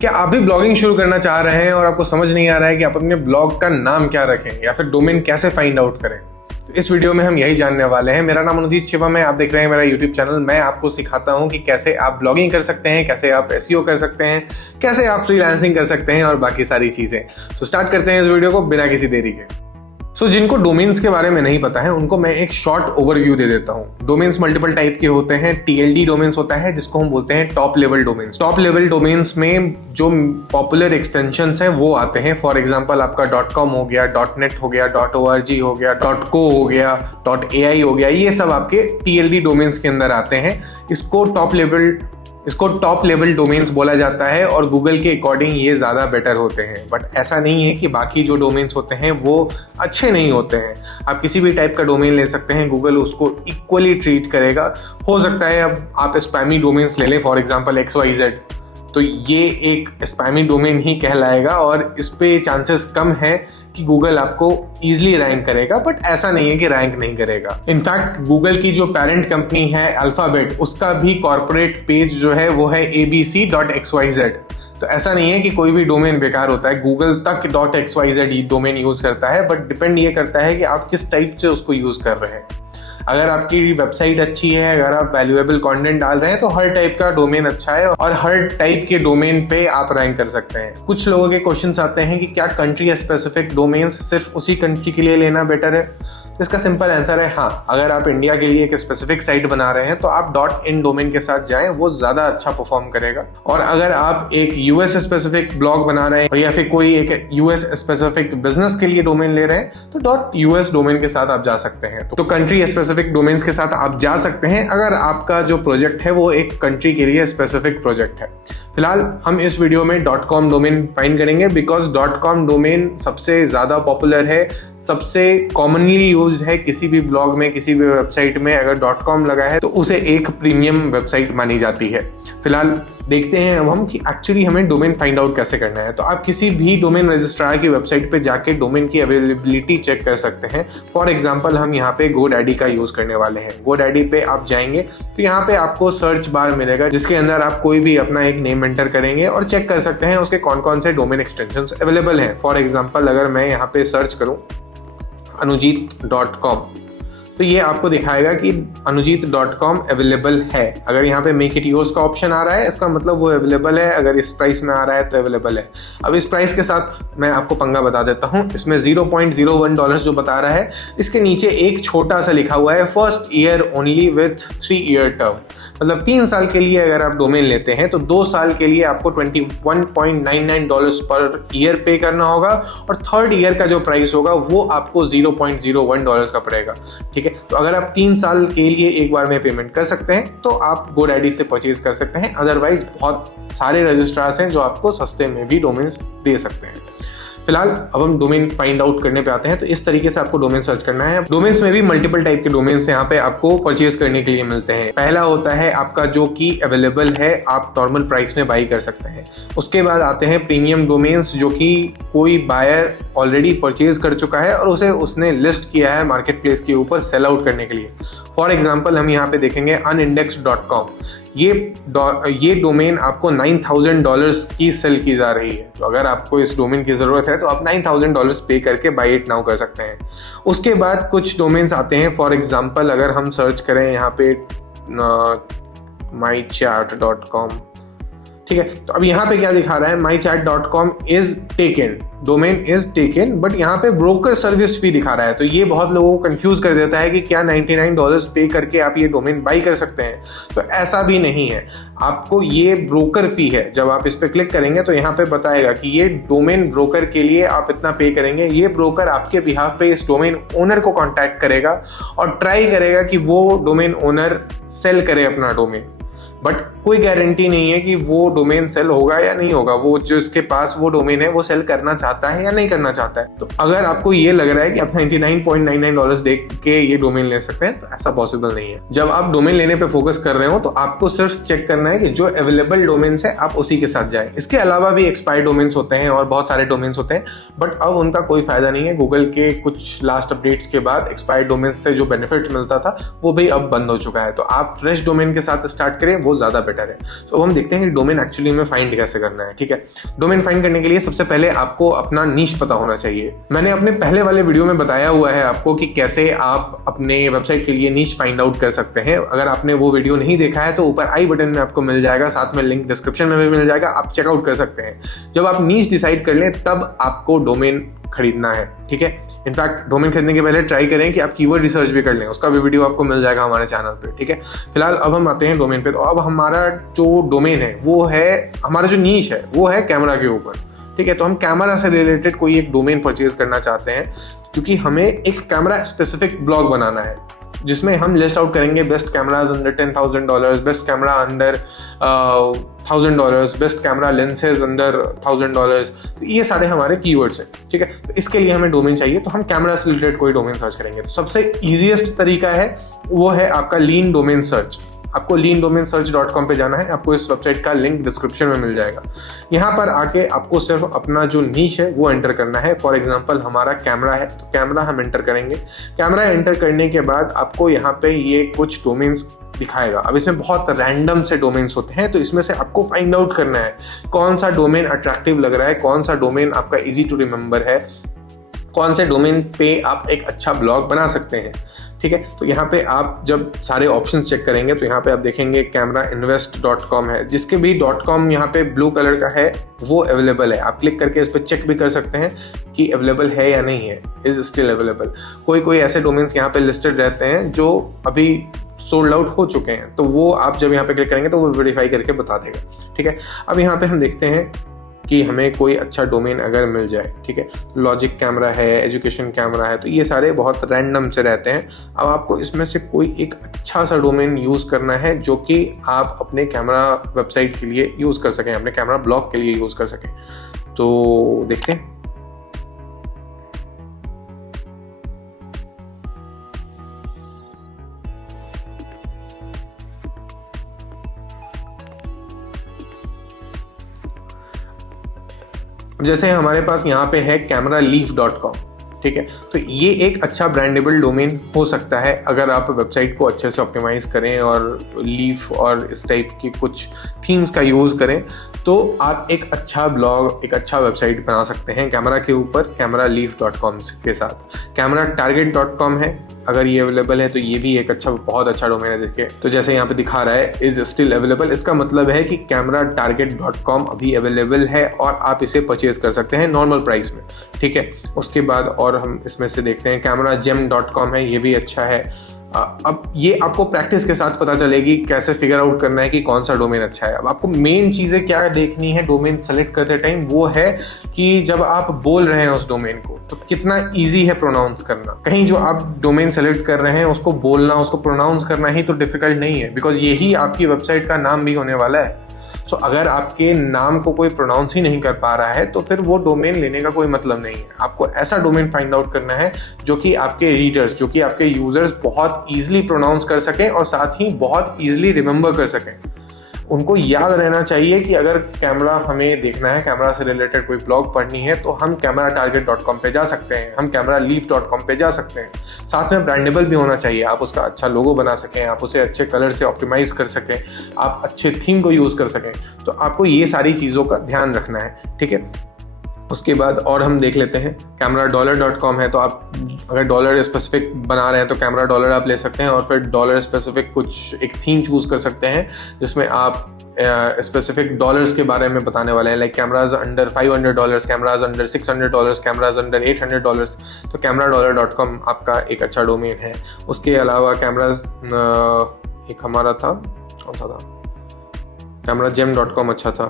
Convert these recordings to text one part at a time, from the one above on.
क्या आप भी ब्लॉगिंग शुरू करना चाह रहे हैं और आपको समझ नहीं आ रहा है कि आप अपने ब्लॉग का नाम क्या रखें या फिर डोमेन कैसे फाइंड आउट करें? तो इस वीडियो में हम यही जानने वाले हैं। मेरा नाम अनुजीत शिवम है, आप देख रहे हैं मेरा यूट्यूब चैनल। मैं आपको सिखाता हूं कि कैसे आप ब्लॉगिंग कर सकते हैं, कैसे आप एसईओ कर सकते हैं, कैसे आप फ्रीलांसिंग कर सकते हैं और बाकी सारी चीजें। सो स्टार्ट करते हैं इस वीडियो को बिना किसी देरी के। जिनको डोमेन्स के बारे में नहीं पता है उनको मैं एक शॉर्ट ओवरव्यू दे देता हूं। डोमेन्स मल्टीपल टाइप के होते हैं। टीएलडी डोमेन्स होता है जिसको हम बोलते हैं top level domains. Top level domains में जो पॉपुलर एक्सटेंशंस हैं वो आते हैं। फॉर एग्जांपल आपका .com हो गया, .net हो गया, .org हो गया, .co हो गया, .ai हो गया, ये सब आपके टीएलडी डोमेन्स के अंदर आते हैं। इसको टॉप लेवल डोमेन्स बोला जाता है और गूगल के अकॉर्डिंग ये ज़्यादा बेटर होते हैं। बट ऐसा नहीं है कि बाकी जो डोमेन्स होते हैं वो अच्छे नहीं होते हैं। आप किसी भी टाइप का डोमेन ले सकते हैं, गूगल उसको इक्वली ट्रीट करेगा। हो सकता है अब आप स्पैमी डोमेन्स ले लें, फॉर एग्जांपल XYZ, तो ये एक स्पैमी डोमेन ही कहलाएगा और इस पे चांसेस कम है कि गूगल आपको इजीली रैंक करेगा। बट ऐसा नहीं है कि रैंक नहीं करेगा। इनफैक्ट गूगल की जो पेरेंट कंपनी है अल्फाबेट, उसका भी कॉर्पोरेट पेज जो है वो है abc.xyz। तो ऐसा नहीं है कि कोई भी डोमेन बेकार होता है। गूगल तक .xyz डोमेन यूज करता है, बट डिपेंड ये करता है कि आप किस टाइप से उसको यूज कर रहे हैं। अगर आपकी वेबसाइट अच्छी है, अगर आप वैल्यूएबल कंटेंट डाल रहे हैं तो हर टाइप का डोमेन अच्छा है और हर टाइप के डोमेन पे आप रैंक कर सकते हैं। कुछ लोगों के क्वेश्चंस आते हैं कि क्या कंट्री स्पेसिफिक डोमेन्स सिर्फ उसी कंट्री के लिए लेना बेटर है? तो इसका सिंपल आंसर है हाँ। अगर आप इंडिया के लिए एक स्पेसिफिक साइट बना रहे हैं तो आप .in डोमेन के साथ जाएं, वो ज्यादा अच्छा परफॉर्म करेगा। और अगर आप एक यूएस स्पेसिफिक ब्लॉग बना रहे हैं या फिर कोई एक यूएस स्पेसिफिक बिजनेस के लिए डोमेन ले रहे हैं तो .us डोमेन के साथ आप जा सकते हैं। तो कंट्री स्पेसिफिक डोमेन्स के साथ आप जा सकते हैं अगर आपका जो प्रोजेक्ट है वो एक कंट्री के लिए स्पेसिफिक प्रोजेक्ट है। फिलहाल हम इस वीडियो में .com डोमेन फाइंड करेंगे बिकॉज .com डोमेन सबसे ज्यादा पॉपुलर है, सबसे कॉमनली यूज्ड है। किसी भी ब्लॉग में, किसी भी वेबसाइट में अगर .com लगा है तो उसे एक प्रीमियम वेबसाइट मानी जाती है। फिलहाल देखते हैं अब हम कि एक्चुअली हमें डोमेन फाइंड आउट कैसे करना है। तो आप किसी भी डोमेन रजिस्ट्रार की वेबसाइट पे जाके डोमेन की अवेलेबिलिटी चेक कर सकते हैं। फॉर एग्जांपल हम यहाँ पे GoDaddy का यूज करने वाले हैं। GoDaddy पे आप जाएंगे तो यहाँ पे आपको सर्च बार मिलेगा जिसके अंदर आप कोई भी अपना एक नेम एंटर करेंगे और चेक कर सकते हैं उसके कौन कौन से डोमेन एक्सटेंशंस अवेलेबल हैं। फॉर एग्जांपल अगर मैं यहाँ पे सर्च करूँ अनुजीत.com तो ये आपको दिखाएगा कि अनुजीत.com अवेलेबल है। अगर यहाँ पे मेक इट योर्स का ऑप्शन आ रहा है इसका मतलब वो अवेलेबल है। अगर इस प्राइस में आ रहा है तो अवेलेबल है। अब इस प्राइस के साथ मैं आपको पंगा बता देता हूँ। इसमें $0.01 जो बता रहा है, इसके नीचे एक छोटा सा लिखा हुआ है first year only with 3 year term. मतलब 3 साल के लिए अगर आप डोमेन लेते हैं तो 2 साल के लिए आपको $21.99 पर ईयर पे करना होगा और थर्ड ईयर का जो प्राइस होगा वो आपको $0.01 का पड़ेगा। ठीक है, तो अगर आप 3 साल के लिए एक बार में पेमेंट कर सकते हैं तो आप GoDaddy से परचेज कर सकते हैं। अदरवाइज बहुत सारे रजिस्ट्रार्स हैं जो आपको सस्ते में भी डोमेन दे सकते हैं। फिलहाल अब हम डोमेन फाइंड आउट करने पे आते हैं। तो इस तरीके से आपको डोमेन सर्च करना है। डोमेन्स में भी मल्टीपल टाइप के डोमेन्स यहाँ पे आपको परचेज करने के लिए मिलते हैं। पहला होता है आपका जो कि अवेलेबल है, आप नॉर्मल प्राइस में बाई कर सकते हैं। उसके बाद आते हैं प्रीमियम डोमेन्स जो कि कोई बायर ऑलरेडी परचेज कर चुका है और उसने लिस्ट किया है मार्केट प्लेस के ऊपर सेल आउट करने के लिए। फॉर एग्जाम्पल हम यहाँ पे देखेंगे unindexed.com। ये डोमेन आपको $9,000 की सेल की जा रही है। तो अगर आपको इस डोमेन की जरूरत है तो आप $9,000 पे करके बाई इट नाउ कर सकते हैं। उसके बाद कुछ डोमेन्स आते हैं। फॉर एग्जाम्पल अगर हम सर्च करें यहाँ पे mychat.com, ठीक है, तो अब यहाँ पे क्या दिखा रहा है, mychat.com is taken, domain is taken, but यहाँ पे ब्रोकर सर्विस फी दिखा रहा है। तो ये बहुत लोगों को कंफ्यूज कर देता है कि क्या $99 पे करके आप ये डोमेन बाई कर सकते हैं। तो ऐसा भी नहीं है। आपको ये ब्रोकर फी है। जब आप इस पे क्लिक करेंगे तो यहाँ पे बताएगा कि ये डोमेन ब्रोकर के लिए आप इतना पे करेंगे। ये ब्रोकर आपके बिहाफ पे इस डोमेन ओनर को कॉन्टैक्ट करेगा और ट्राई करेगा कि वो डोमेन ओनर सेल करे अपना डोमेन। बट कोई गारंटी नहीं है कि वो डोमेन सेल होगा या नहीं होगा। वो जो इसके पास वो डोमेन है वो सेल करना चाहता है या नहीं करना चाहता है। तो अगर आपको ये लग रहा है कि आप $99.99 दे के ये डोमेन ले सकते हैं तो ऐसा पॉसिबल नहीं है। जब आप डोमेन लेने पे फोकस कर रहे हो तो आपको सिर्फ चेक करना है कि जो अवेलेबल डोमेन्स है आप उसी के साथ जाएं। इसके अलावा भी एक्सपायर्ड डोमेन्स होते हैं और बहुत सारे डोमेन्स होते हैं, बट अब उनका कोई फायदा नहीं है। गूगल के कुछ लास्ट अपडेट्स के बाद एक्सपायर्ड डोमेन्स से जो बेनिफिट मिलता था वो भी अब बंद हो चुका है। तो आप फ्रेश डोमेन के साथ स्टार्ट करें, वो ज़्यादा बेटर है। तो अब हम देखते हैं कि डोमेन एक्चुअली में फाइंड कैसे करना है। ठीक है, डोमेन फाइंड करने के लिए सबसे पहले आपको अपना नीश पता होना चाहिए। मैंने अपने पहले वाले वीडियो में बताया हुआ है आपको कि कैसे आप अपने वेबसाइट के लिए नीश फाइंड आउट कर सकते हैं। अगर आपने वो वीडियो नहीं देखा है तो ऊपर आई बटन में आपको मिल जाएगा, साथ में लिंक डिस्क्रिप्शन में भी मिल जाएगा, आप चेकआउट कर सकते हैं। जब आप नीश डिसाइड कर लें तब आपको डोमेन खरीदना है। ठीक है, इनफैक्ट डोमेन खरीदने के पहले ट्राई करें कि आप कीवर्ड रिसर्च भी कर लें, उसका भी वीडियो आपको मिल जाएगा हमारे चैनल पे। ठीक है, फिलहाल अब हम आते हैं डोमेन पे। तो अब हमारा जो डोमेन है वो है, हमारा जो नीश है वो है कैमरा के ऊपर। ठीक है, तो हम कैमरा से रिलेटेड कोई एक डोमेन परचेज करना चाहते हैं, क्योंकि हमें एक कैमरा स्पेसिफिक ब्लॉग बनाना है जिसमें हम लिस्ट आउट करेंगे best cameras under $10,000, best camera under $1,000, best camera lenses under $1,000। तो ये सारे हमारे कीवर्ड्स हैं। ठीक है, तो इसके लिए हमें डोमेन चाहिए, तो हम कैमरा से रिलेटेड कोई डोमेन सर्च करेंगे। तो सबसे ईजीएस्ट तरीका है वो है आपका लीन डोमेन सर्च। आपको leandomainsearch.com पे जाना है, आपको इस वेबसाइट का लिंक डिस्क्रिप्शन में मिल जाएगा। यहाँ पर आके आपको सिर्फ अपना जो नीश है वो एंटर करना है। फॉर एग्जांपल हमारा कैमरा है, तो कैमरा हम एंटर करेंगे। कैमरा एंटर करने के बाद आपको यहाँ पे ये कुछ डोमेन्स दिखाएगा। अब इसमें बहुत रैंडम से डोमेन्स होते हैं, तो इसमें से आपको फाइंड आउट करना है कौन सा डोमेन अट्रैक्टिव लग रहा है, कौन सा डोमेन आपका इजी टू रिमेंबर है, कौन से डोमेन पे आप एक अच्छा ब्लॉग बना सकते हैं। ठीक है, तो यहाँ पे आप जब सारे ऑप्शंस चेक करेंगे तो यहाँ पे आप देखेंगे camerainvest.com है, जिसके भी .com यहाँ पे ब्लू कलर का है वो अवेलेबल है। आप क्लिक करके इस पर चेक भी कर सकते हैं कि अवेलेबल है या नहीं है, इज स्टिल अवेलेबल। कोई ऐसे डोमेन्स यहाँ पे लिस्टेड रहते हैं जो अभी सोल्ड आउट हो चुके हैं, तो वो आप जब यहाँ पे क्लिक करेंगे तो वो वेरीफाई करके बता देगा। ठीक है, अब यहाँ पे हम देखते हैं कि हमें कोई अच्छा डोमेन अगर मिल जाए। ठीक है, लॉजिक कैमरा है, एजुकेशन कैमरा है, तो ये सारे बहुत रैंडम से रहते हैं। अब आपको इसमें से कोई एक अच्छा सा डोमेन यूज़ करना है जो कि आप अपने कैमरा वेबसाइट के लिए यूज़ कर सकें, अपने कैमरा ब्लॉग के लिए यूज़ कर सकें। तो देखते हैं। जैसे हमारे पास यहाँ पे है cameraleaf.com। ठीक है, तो ये एक अच्छा ब्रांडेबल डोमेन हो सकता है अगर आप वेबसाइट को अच्छे से ऑप्टिमाइज करें और लीफ और इस टाइप की कुछ थीम्स का यूज़ करें, तो आप एक अच्छा ब्लॉग, एक अच्छा वेबसाइट बना सकते हैं कैमरा के ऊपर cameraleaf.com के साथ। cameratarget.com है, अगर ये अवेलेबल है तो ये भी एक अच्छा, बहुत अच्छा डोमेन है। देखिए, तो जैसे यहाँ पे दिखा रहा है इज स्टिल अवेलेबल, इसका मतलब है कि cameratarget.com अभी अवेलेबल है और आप इसे परचेज कर सकते हैं नॉर्मल प्राइस में। ठीक है, उसके बाद और हम इसमें से देखते हैं cameragem.com है, ये भी अच्छा है। अब ये आपको प्रैक्टिस के साथ पता चलेगी कैसे फिगर आउट करना है कि कौन सा डोमेन अच्छा है। अब आपको मेन चीज़ें क्या देखनी है डोमेन सेलेक्ट करते टाइम, वो है कि जब आप बोल रहे हैं उस डोमेन को तो कितना इजी है प्रोनाउंस करना। कहीं जो आप डोमेन सेलेक्ट कर रहे हैं उसको बोलना, उसको प्रोनाउंस करना ही तो डिफिकल्ट नहीं है, बिकॉज यही आपकी वेबसाइट का नाम भी होने वाला है। सो अगर आपके नाम को कोई प्रोनाउंस ही नहीं कर पा रहा है तो फिर वो डोमेन लेने का कोई मतलब नहीं है। आपको ऐसा डोमेन फाइंड आउट करना है जो कि आपके रीडर्स, जो कि आपके यूजर्स बहुत ईजिली प्रोनाउंस कर सकें और साथ ही बहुत ईजिली रिमेंबर कर सकें। उनको याद रहना चाहिए कि अगर कैमरा हमें देखना है, कैमरा से रिलेटेड कोई ब्लॉग पढ़नी है, तो हम cameratarget.com पे जा सकते हैं, हम cameraleaf.com पे जा सकते हैं। साथ में ब्रांडेबल भी होना चाहिए, आप उसका अच्छा लोगो बना सकें, आप उसे अच्छे कलर से ऑप्टिमाइज कर सकें, आप अच्छे थीम को यूज़ कर सकें। तो आपको ये सारी चीज़ों का ध्यान रखना है। ठीक है, उसके बाद और हम देख लेते हैं cameradollar.com है, तो आप अगर डॉलर स्पेसिफिक बना रहे हैं तो कैमरा डॉलर आप ले सकते हैं और फिर डॉलर स्पेसिफिक कुछ एक थीम चूज़ कर सकते हैं जिसमें आप स्पेसिफिक डॉलर्स के बारे में बताने वाले हैं, like cameras under $500, cameras under $600, cameras under $800। तो cameradollar.com आपका एक अच्छा डोमेन है। उसके अलावा कैमराज एक हमारा था, कौन सा था, cameragem.com अच्छा था,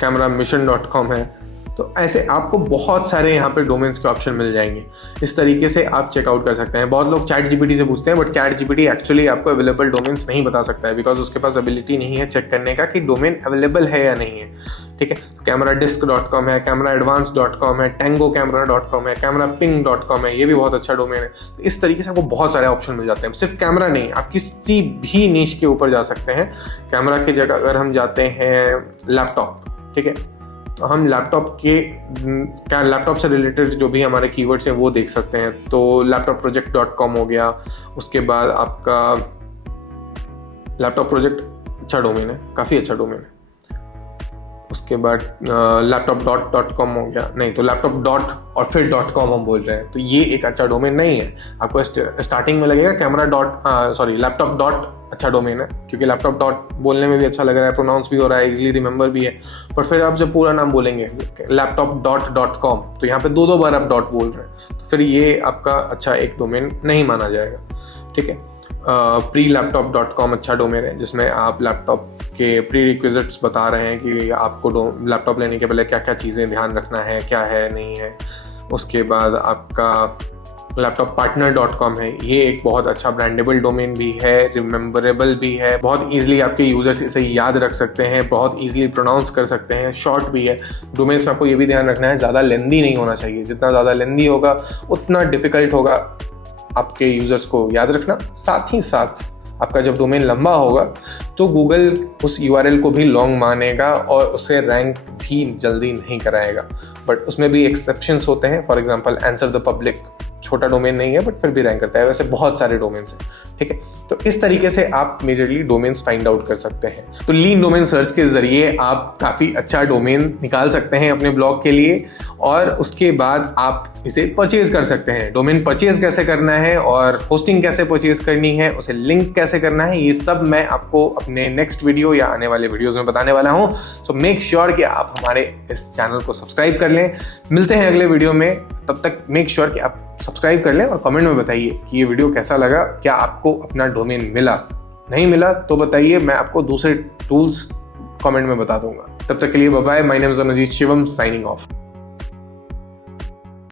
cameramission.com है। तो ऐसे आपको बहुत सारे यहाँ पे डोमेन्स के ऑप्शन मिल जाएंगे। इस तरीके से आप चेकआउट कर सकते हैं। बहुत लोग ChatGPT से पूछते हैं, बट ChatGPT एक्चुअली आपको अवेलेबल डोमेन्स नहीं बता सकता है, बिकॉज उसके पास एबिलिटी नहीं है चेक करने का कि डोमेन अवेलेबल है या नहीं है। ठीक है, cameradisk.com है, cameraadvance.com है, tangocamera.com है, cameraping.com है, ये भी बहुत अच्छा डोमेन है। तो इस तरीके से आपको बहुत सारे ऑप्शन मिल जाते हैं। सिर्फ कैमरा नहीं, आप किसी भी नीश के ऊपर जा सकते हैं। कैमरा की जगह अगर हम जाते हैं लैपटॉप, ठीक है, तो हम लैपटॉप से रिलेटेड जो भी हमारे कीवर्ड्स हैं वो देख सकते हैं। तो laptopproject.com हो गया, उसके बाद आपका लैपटॉप प्रोजेक्ट अच्छा डोमेन है, काफ़ी अच्छा डोमेन है। उसके बाद laptop.com हो गया, नहीं तो लैपटॉप डॉट और फिर .com हम बोल रहे हैं, तो ये एक अच्छा डोमेन नहीं है। आपको स्टार्टिंग में लगेगा कैमरा लैपटॉप डॉट अच्छा डोमेन है, क्योंकि लैपटॉप डॉट बोलने में भी अच्छा लग रहा है, प्रोनाउंस भी हो रहा है, इजीली रिमेंबर भी है। पर फिर आप जब पूरा नाम बोलेंगे laptop.com, तो यहाँ पे दो बार आप डॉट बोल रहे हैं, तो फिर ये आपका अच्छा एक डोमेन नहीं माना जाएगा। ठीक है, pre-laptop.com अच्छा डोमेन है, जिसमें आप लैपटॉप के प्री रिक्विजिट्स बता रहे हैं कि आपको लैपटॉप लेने के पहले क्या क्या चीज़ें ध्यान रखना है, क्या है नहीं है। उसके बाद आपका laptoppartner.com है, ये एक बहुत अच्छा ब्रांडेबल डोमेन भी है, रिमेंबरेबल भी है, बहुत ईजिली आपके यूजर्स इसे याद रख सकते हैं, बहुत ईजिली प्रोनाउंस कर सकते हैं, शॉर्ट भी है। डोमेन्स में आपको ये भी ध्यान रखना है, ज़्यादा लेंदी नहीं होना चाहिए, जितना ज़्यादा लेंदी होगा उतना डिफिकल्ट होगा आपके यूजर्स को याद रखना। साथ ही साथ आपका जब डोमेन लंबा होगा तो गूगल उस URL को भी लॉन्ग मानेगा और उसे रैंक भी जल्दी नहीं कराएगा। बट उसमें भी एक्सेप्शंस होते हैं, for example answer the public छोटा डोमेन नहीं है बट फिर भी रैंक करता है, वैसे बहुत सारे डोमेन्स हैं। ठीक है, तो इस तरीके से आप मेजरली डोमेन्स फाइंड आउट कर सकते हैं। तो लीन डोमेन सर्च के जरिए आप काफ़ी अच्छा डोमेन निकाल सकते हैं अपने ब्लॉग के लिए, और उसके बाद आप इसे परचेज कर सकते हैं। डोमेन परचेज कैसे करना है और होस्टिंग कैसे परचेज करनी है, उसे लिंक कैसे करना है, ये सब मैं आपको अपने नेक्स्ट वीडियो या आने वाले वीडियोस में बताने वाला हूं। सो मेक श्योर कि आप हमारे इस चैनल को सब्सक्राइब कर लें। मिलते हैं अगले वीडियो में, तब तक मेक श्योर कि आप सब्सक्राइब कर लें और कमेंट में बताइए कि ये वीडियो कैसा लगा, क्या आपको अपना डोमेन मिला, नहीं मिला तो बताइए, मैं आपको दूसरे टूल्स कमेंट में बता दूंगा। तब तक के लिए bye bye. My name is Anujeet Shivam, signing of.